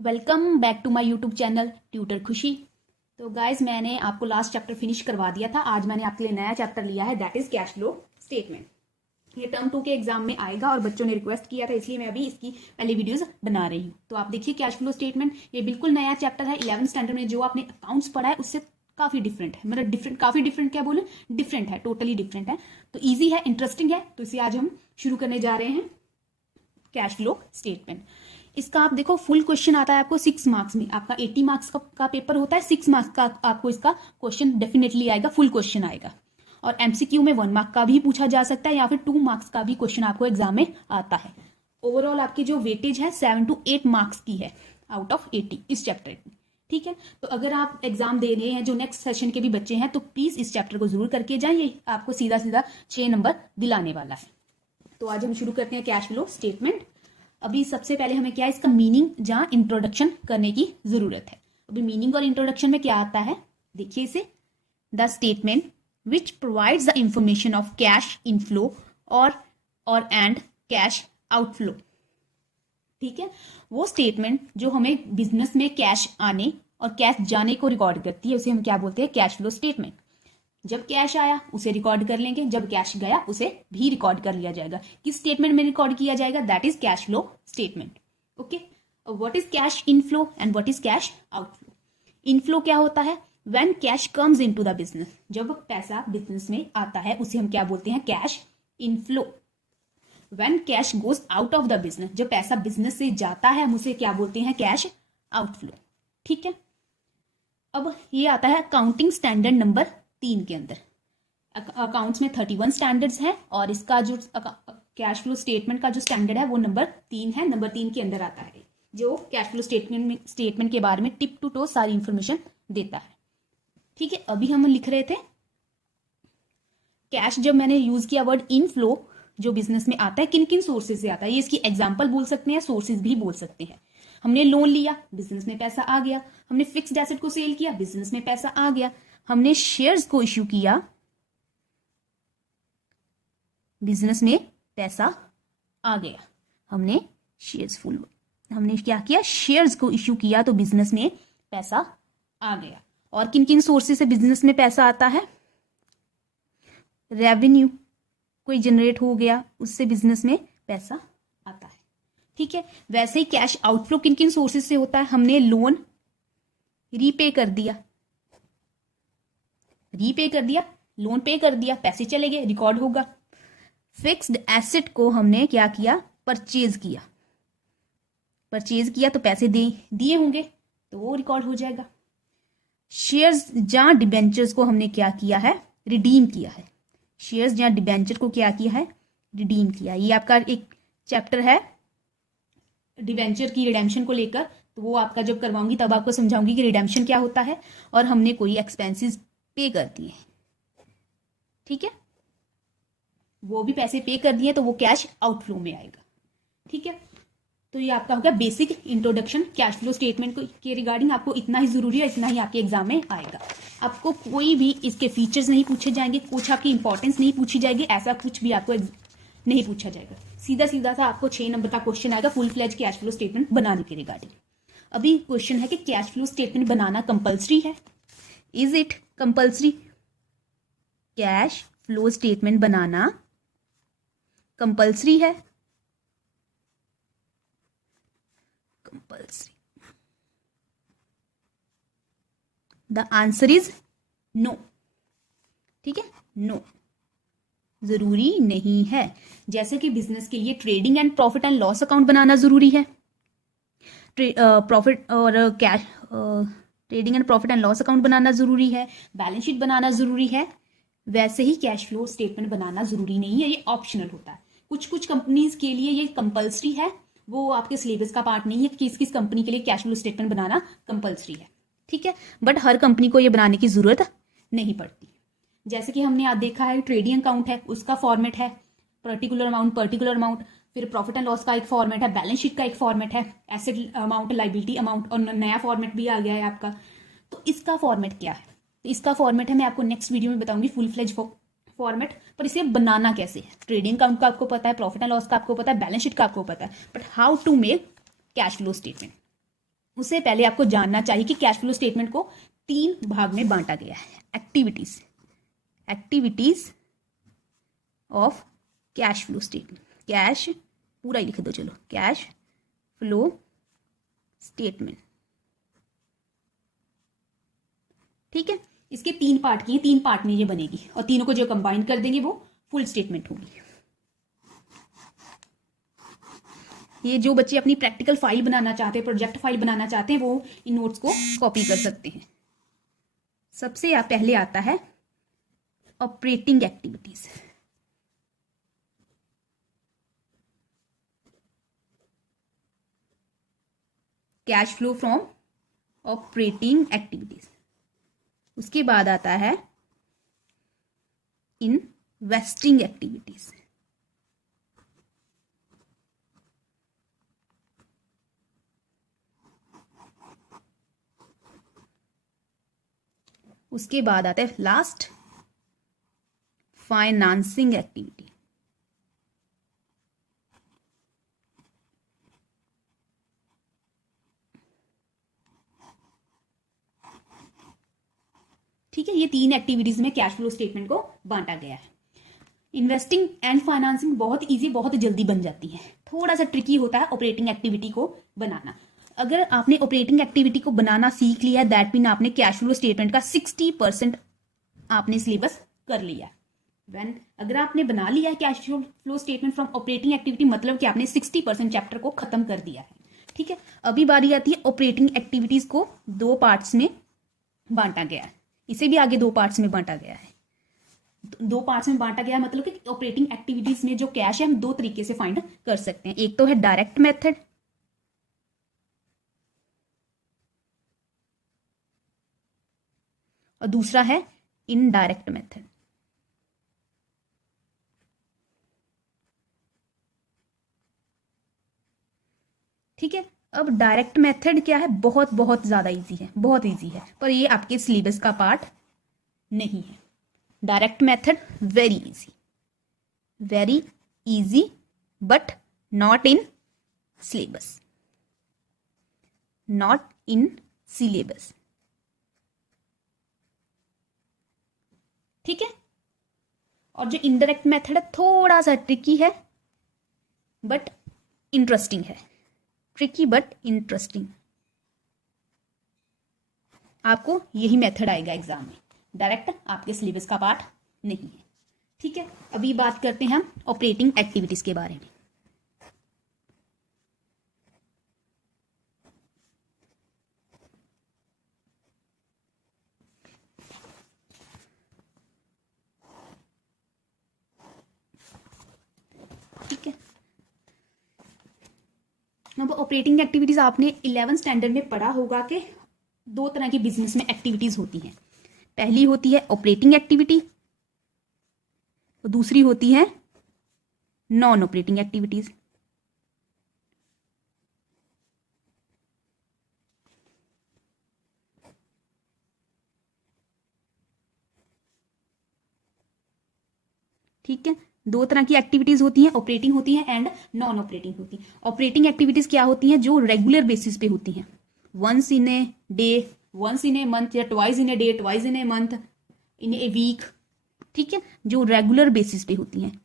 Welcome back to my YouTube channel tutor Khushi. तो guys मैंने आपको लास्ट चैप्टर फिनिश करवा दिया था। आज मैंने आपके लिए नया चैप्टर लिया है, that is cash flow statement. ये टर्म 2 के एग्जाम में आएगा और बच्चों ने रिक्वेस्ट किया था, इसलिए मैं अभी इसकी पहले वीडियोस बना रही हूँ। तो आप देखिए कैश फ्लो स्टेटमेंट, ये बिल्कुल नया चैप्टर है। 11th स्टैंडर्ड में जो आपने अकाउंट्स पढ़ा है उससे काफी डिफरेंट है। मतलब डिफरेंट, काफी डिफरेंट क्या बोले, डिफरेंट है, टोटली डिफरेंट है। तो ईजी है, इंटरेस्टिंग है। तो इसे आज हम शुरू करने जा रहे हैं, कैश फ्लो स्टेटमेंट। इसका आप देखो फुल क्वेश्चन आता है आपको 6 मार्क्स में। आपका 80 मार्क्स का पेपर होता है, 6 मार्क्स का आपको इसका क्वेश्चन डेफिनेटली आएगा, फुल क्वेश्चन आएगा। और एमसीक्यू में 1 मार्क का भी पूछा जा सकता है या फिर 2 मार्क्स का भी क्वेश्चन आपको एग्जाम में आता है। ओवरऑल आपकी जो वेटेज है 7 to 8 मार्क्स की है आउट ऑफ 80 इस चैप्टर की। ठीक है, तो अगर आप एग्जाम दे रहे हैं, जो नेक्स्ट सेशन के भी बच्चे हैं, तो प्लीज इस चैप्टर को जरूर करके जाइए, आपको सीधा सीधा 6 नंबर दिलाने वाला है। तो आज हम शुरू करते हैं कैश फ्लो स्टेटमेंट। अभी सबसे पहले हमें क्या है, इसका मीनिंग जहां इंट्रोडक्शन करने की जरूरत है। अभी मीनिंग और इंट्रोडक्शन में क्या आता है, देखिए इसे। The statement which provides the information of cash inflow और एंड कैश आउटफ्लो। ठीक है, वो स्टेटमेंट जो हमें बिजनेस में कैश आने और कैश जाने को रिकॉर्ड करती है, उसे हम क्या बोलते हैं, कैश फ्लो स्टेटमेंट। जब कैश आया उसे रिकॉर्ड कर लेंगे, जब कैश गया उसे भी रिकॉर्ड कर लिया जाएगा। किस स्टेटमेंट में रिकॉर्ड किया जाएगा, that is cash flow statement. Okay, what is cash inflow and what is cash outflow. Inflow क्या होता है, when cash comes into the business, जब पैसा बिजनेस में आता है उसे हम क्या बोलते हैं, cash inflow. When cash goes out of the business, जब पैसा बिजनेस से जाता है हम उसे क्या बोलते हैं, कैश आउटफ्लो। ठीक है, अब ये आता है अकाउंटिंग स्टैंडर्ड नंबर 3 के अंदर। अकाउंट्स में 31 स्टैंडर्ड्स हैं और इसका जो कैश फ्लो स्टेटमेंट का जो स्टैंडर्ड है वो नंबर 3 है। नंबर 3 के अंदर आता है, जो कैश फ्लो स्टेटमेंट के बारे में टिप टू टो सारी इंफॉर्मेशन देता है। ठीक है, अभी हम लिख रहे थे कैश, जब मैंने यूज किया वर्ड इनफ्लो, जो बिजनेस में आता है किन किन सोर्सेज से आता है, ये इसकी एग्जाम्पल बोल सकते हैं, सोर्सेज भी बोल सकते हैं। हमने लोन लिया, बिजनेस में पैसा आ गया। हमने फिक्स्ड एसेट को सेल किया, बिजनेस में पैसा आ गया। हमने शेयर्स को इश्यू किया, बिजनेस में पैसा आ गया। हमने क्या किया, शेयर्स को इश्यू किया, तो बिजनेस में पैसा आ गया। और किन किन सोर्सेज से बिजनेस में पैसा आता है, रेवेन्यू कोई जनरेट हो गया, उससे बिजनेस में पैसा आता है। ठीक है, वैसे ही कैश आउटफ्लो किन किन सोर्सेज से होता है, हमने लोन रीपे कर दिया, लोन पे कर दिया, पैसे चले गए, रिकॉर्ड होगा। फिक्स्ड एसेट को हमने क्या किया, परचेज किया तो पैसे दिए होंगे, तो वो रिकॉर्ड हो जाएगा। शेयर्स जहां डिबेंचर्स को हमने क्या किया है, रिडीम किया है। शेयर्स जहां डिबेंचर को क्या किया है, रिडीम किया। ये आपका एक चैप्टर है डिबेंचर की रिडेम्पशन को लेकर, तो वो आपका जब करवाऊंगी तब आपको समझाऊंगी कि रिडेम्पशन क्या होता है। और हमने कोई एक्सपेंसेस पे कर दिए, ठीक है, वो भी पैसे पे कर दिए, तो वो कैश आउटफ्लो में आएगा। ठीक है, तो ये आपका हो गया basic introduction cash flow statement के रिगार्डिंग। आपको इतना ही जरूरी है, इतना ही आपके एग्जाम में आएगा। आपको कोई भी इसके फीचर्स नहीं पूछे जाएंगे, कुछ आपकी इंपॉर्टेंस नहीं पूछी जाएगी, ऐसा कुछ भी आपको नहीं पूछा जाएगा। सीधा सीधा सा आपको 6 नंबर का क्वेश्चन आएगा full fledged cash flow statement बनाने के रिगार्डिंग। अभी क्वेश्चन है कि कैश फ्लो स्टेटमेंट बनाना कंपल्सरी है, is it compulsory. Cash flow statement बनाना कंपल्सरी है, compulsory. The answer is no. ठीक है, नो, जरूरी नहीं है। जैसे कि बिजनेस के लिए trading and profit and loss account बनाना जरूरी है, प्रॉफिट और cash, trading and profit and loss account बनाना जरूरी है, बैलेंस शीट बनाना जरूरी है, वैसे ही कैश फ्लो स्टेटमेंट बनाना जरूरी नहीं है, ये ऑप्शनल होता है। कुछ कुछ कंपनीज के लिए ये कंपल्सरी है, वो आपके सिलेबस का पार्ट नहीं है कि किस किस कंपनी के लिए कैश फ्लो स्टेटमेंट बनाना कंपल्सरी है। ठीक है, बट हर कंपनी को ये बनाने की जरूरत नहीं पड़ती। जैसे कि हमने आज देखा है ट्रेडिंग अकाउंट है, उसका फॉर्मेट है पर्टिकुलर अमाउंट, फिर प्रॉफिट एंड लॉस का एक फॉर्मेट है, बैलेंस शीट का एक फॉर्मेट है, एसेट अमाउंट, लाइबिलिटी अमाउंट, और नया फॉर्मेट भी आ गया है आपका। तो इसका फॉर्मेट क्या है, तो इसका फॉर्मेट है, मैं आपको नेक्स्ट वीडियो में बताऊंगी फुल फ्लेज फॉर्मेट। पर इसे बनाना कैसे है, ट्रेडिंग अकाउंट का आपको पता है, प्रॉफिट एंड लॉस का आपको पता है, बैलेंस शीट का आपको पता है, but how to make cash flow statement, उससे पहले आपको जानना चाहिए कि कैश फ्लो स्टेटमेंट को 3 भाग में बांटा गया है। Activities of cash flow statement, cash पूरा ही लिख दो, चलो कैश फ्लो स्टेटमेंट, ठीक है। इसके 3 पार्ट की, 3 पार्ट में ये बनेगी और तीनों को जो कंबाइन कर देंगे वो फुल स्टेटमेंट होगी। ये जो बच्चे अपनी प्रैक्टिकल फाइल बनाना चाहते हैं, प्रोजेक्ट फाइल बनाना चाहते हैं, वो इन नोट्स को कॉपी कर सकते हैं। सबसे पहले आता है operating activities. Cash flow from operating activities. उसके बाद आता है इन्वेस्टिंग एक्टिविटीज। उसके बाद आता है लास्ट फाइनेंसिंग एक्टिविटी। ठीक है, ये 3 एक्टिविटीज में कैश फ्लो स्टेटमेंट को बांटा गया है। इन्वेस्टिंग एंड फाइनेंसिंग बहुत इजी, बहुत जल्दी बन जाती है। थोड़ा सा ट्रिकी होता है ऑपरेटिंग एक्टिविटी को बनाना। अगर आपने ऑपरेटिंग एक्टिविटी को बनाना सीख लिया, दैट मीन आपने कैश फ्लो स्टेटमेंट का 60% आपने सिलेबस कर लिया। अगर आपने बना लिया है cash flow statement from operating activity, मतलब कि आपने 60% चैप्टर को खत्म कर दिया है। ठीक है, अभी बारी आती है ऑपरेटिंग एक्टिविटीज को 2 पार्ट्स में बांटा गया है। इसे भी आगे 2 पार्ट्स में बांटा गया है। 2 पार्ट्स में बांटा गया मतलब कि ऑपरेटिंग एक्टिविटीज में जो कैश है हम 2 तरीके से फाइंड कर सकते हैं। एक तो है डायरेक्ट मेथड, और दूसरा है इनडायरेक्ट मेथड। ठीक है, अब डायरेक्ट मेथड क्या है, बहुत बहुत ज्यादा इजी है, बहुत इजी है, पर ये आपके सिलेबस का पार्ट नहीं है। Direct method very easy but not in syllabus, not in syllabus. ठीक है, और जो इनडायरेक्ट मेथड है थोड़ा सा ट्रिकी है बट इंटरेस्टिंग है। ट्रिकी बट इंटरेस्टिंग, आपको यही मेथड आएगा एग्जाम में। डायरेक्ट आपके सिलेबस का पार्ट नहीं है। ठीक है, अभी बात करते हैं हम ऑपरेटिंग एक्टिविटीज के बारे में। ठीक है, अब ऑपरेटिंग एक्टिविटीज आपने 11th स्टैंडर्ड में पढ़ा होगा कि 2 तरह की बिजनेस में एक्टिविटीज होती हैं। पहली होती है ऑपरेटिंग एक्टिविटी और दूसरी होती है नॉन ऑपरेटिंग एक्टिविटीज। ठीक है, 2 तरह की एक्टिविटीज होती हैं, ऑपरेटिंग होती है एंड नॉन ऑपरेटिंग होती है। ऑपरेटिंग एक्टिविटीज क्या होती हैं, जो रेगुलर बेसिस पे होती हैं, once in a day, once in a month, या twice in a day, twice in a month, in a week. ठीक है, जो रेगुलर बेसिस पे होती हैं,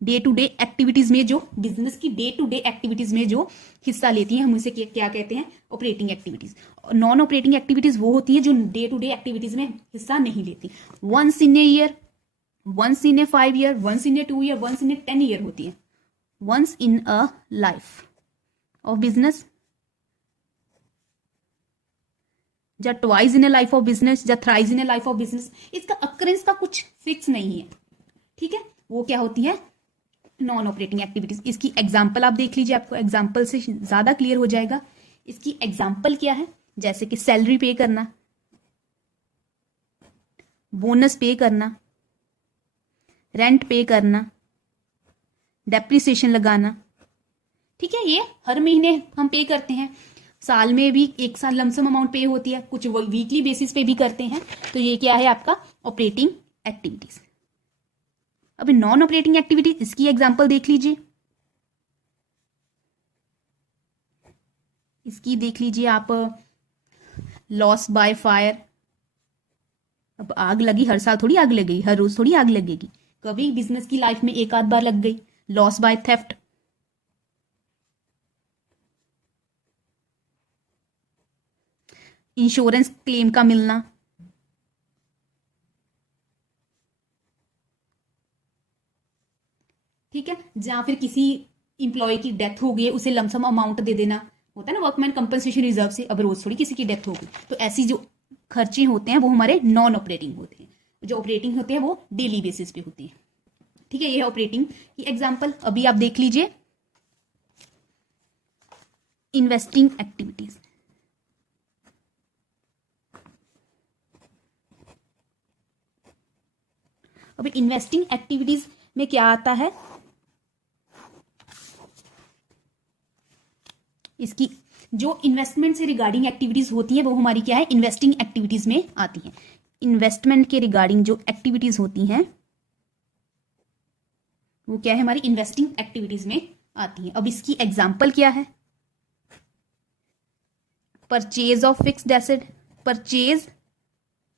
डे टू डे एक्टिविटीज में, जो बिजनेस की डे टू डे एक्टिविटीज में जो हिस्सा लेती हैं, हम उसे क्या कहते हैं, operating activities. Non operating activities वो होती है जो डे टू डे एक्टिविटीज में हिस्सा नहीं लेती। Once in a year, once in a 5 year, once in a 2 year, once in a 10 year होती है। Once in a life of business, या twice in a life of business, या thrice in a life of business. इसका occurrence का कुछ fix नहीं है। ठीक है, वो क्या होती है, नॉन ऑपरेटिंग एक्टिविटीज। इसकी एग्जाम्पल आप देख लीजिए, आपको एग्जाम्पल से ज्यादा क्लियर हो जाएगा। इसकी एग्जाम्पल क्या है, जैसे कि सैलरी पे करना, बोनस पे करना, रेंट पे करना, डेप्रिसिएशन लगाना। ठीक है, ये हर महीने हम पे करते हैं, साल में भी एक साल लमसम अमाउंट पे होती है, कुछ वीकली बेसिस पे भी करते हैं। तो ये क्या है आपका ऑपरेटिंग एक्टिविटीज। अब नॉन ऑपरेटिंग एक्टिविटीज, इसकी एग्जांपल देख लीजिए। इसकी देख लीजिए आप, लॉस बाय फायर। अब आग लगी, हर साल थोड़ी आग लगेगी, हर रोज थोड़ी आग लगेगी, कभी बिजनेस की लाइफ में एक आध बार लग गई। Loss by theft, insurance claim का मिलना, ठीक है, जहां फिर किसी इंप्लॉय की डेथ हो गई है उसे लमसम अमाउंट दे देना, होता है ना वर्कमैन कंपनसेशन रिजर्व से। अब रोज थोड़ी किसी की डेथ होगी, तो ऐसी जो खर्चे होते हैं वो हमारे नॉन ऑपरेटिंग होते हैं। जो ऑपरेटिंग होते हैं वो डेली बेसिस पे होती है, ठीक है। ये है ऑपरेटिंग की एग्जांपल। अभी आप देख लीजिए इन्वेस्टिंग एक्टिविटीज। अभी इन्वेस्टिंग एक्टिविटीज में क्या आता है, इसकी जो इन्वेस्टमेंट से रिगार्डिंग एक्टिविटीज होती है वो हमारी क्या है, इन्वेस्टिंग एक्टिविटीज में आती है। इन्वेस्टमेंट के रिगार्डिंग जो एक्टिविटीज होती हैं वो क्या है, हमारी इन्वेस्टिंग एक्टिविटीज में आती है। अब इसकी एग्जांपल क्या है, purchase of fixed asset, purchase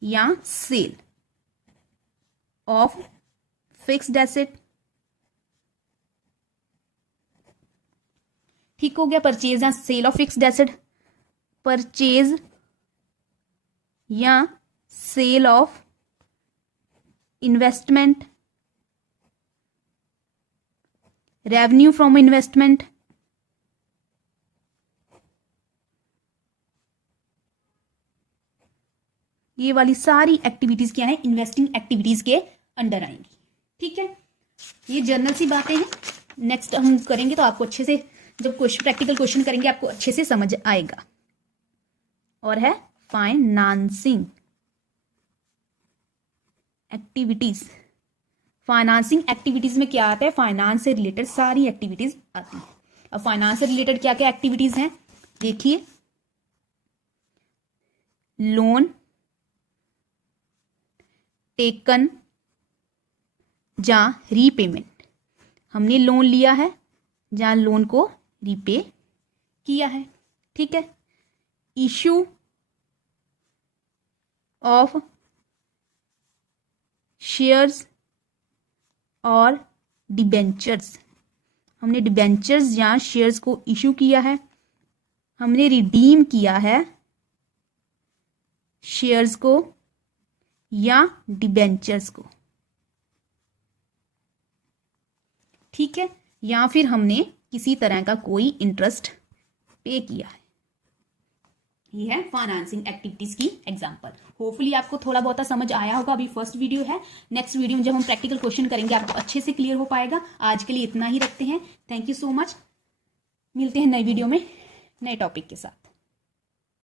या सेल ऑफ फिक्स्ड एसेट, ठीक हो गया, परचेज या sale of fixed asset, purchase या sale of investment, revenue from investment, ये वाली सारी एक्टिविटीज क्या है, इन्वेस्टिंग एक्टिविटीज के अंडर आएंगी, ठीक है। ये जनरल सी बातें हैं, नेक्स्ट हम करेंगे तो आपको अच्छे से, जब प्रैक्टिकल क्वेश्चन करेंगे आपको अच्छे से समझ आएगा। और है फाइनेंसिंग एक्टिविटीज। फाइनेंसिंग एक्टिविटीज में क्या आता है, फाइनेंस से रिलेटेड सारी एक्टिविटीज आती है। अब फाइनेंस से रिलेटेड क्या क्या एक्टिविटीज हैं देखिए, लोन टेकन या रीपेमेंट, हमने लोन लिया है या लोन को रीपे किया है, ठीक है। इशू ऑफ शेयर्स और डिबेंचर्स, हमने डिबेंचर्स या शेयर्स को इशू किया है, हमने रिडीम किया है शेयर्स को या डिबेंचर्स को, ठीक है, या फिर हमने किसी तरह का कोई इंटरेस्ट पे किया है। ये है फाइनेंसिंग एक्टिविटीज की एग्जांपल। होपफुली आपको थोड़ा बहुत समझ आया होगा। अभी फर्स्ट वीडियो है, नेक्स्ट वीडियो में जब हम प्रैक्टिकल क्वेश्चन करेंगे आपको अच्छे से क्लियर हो पाएगा। आज के लिए इतना ही रखते हैं। Thank you so much. मिलते हैं नई वीडियो में नए टॉपिक के साथ।